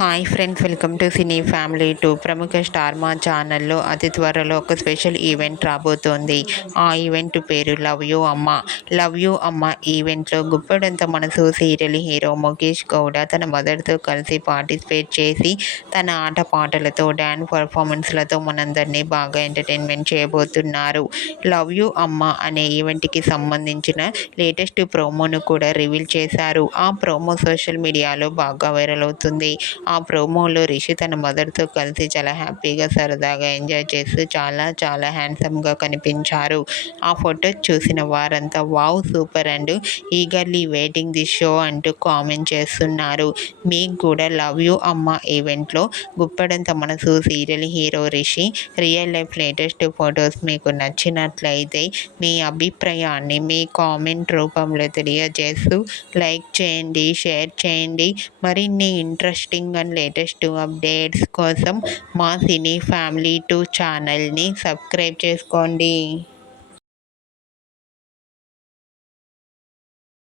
Hi friends, welcome to cine family two. ప్రముఖ star మా ఛానల్లో అతి త్వరలో ఒక స్పెషల్ ఈవెంట్ రాబోతోంది. ఆ ఈవెంట్ పేరు లవ్ యూ అమ్మ. లవ్ యూ అమ్మ ఈవెంట్లో గుప్పెడంత మనసు సీరియల్ హీరో ముఖేష్ గౌడ తన మదర్తో కలిసి పార్టిసిపేట్ చేసి తన ఆటపాటలతో డ్యాన్స్ పర్ఫార్మెన్స్లతో మనందరినీ బాగా ఎంటర్టైన్మెంట్ చేయబోతున్నారు. లవ్ యూ అమ్మ అనే ఈవెంట్కి సంబంధించిన లేటెస్ట్ ప్రోమోను కూడా రివీల్ చేశారు. ఆ ప్రోమో సోషల్ మీడియాలో బాగా వైరల్ అవుతుంది. ఆ ప్రోమోలో రిషి తన మదర్తో కలిసి చాలా హ్యాపీగా సరదాగా ఎంజాయ్ చేస్తూ చాలా హ్యాండ్సమ్గా కనిపించారు. ఆ ఫోటో చూసిన వారంతా wow super and eagerly waiting the show అంటూ కామెంట్ చేస్తున్నారు. మీకు కూడా లవ్ యూ అమ్మ ఈవెంట్లో గుప్పెడంత మనసు serial hero Rishi real life latest photos మీకు నచ్చినట్లయితే మీ అభిప్రాయాన్ని మీ కామెంట్ రూపంలో తెలియజేస్తూ లైక్ చేయండి, షేర్ చేయండి. మరిన్ని ఇంట్రెస్టింగ్ అండ్ లేటెస్ట్ అప్డేట్స్ కోసం మా సినీ ఫ్యామిలీ 2 ఛానల్ని సబ్స్క్రైబ్ చేసుకోండి.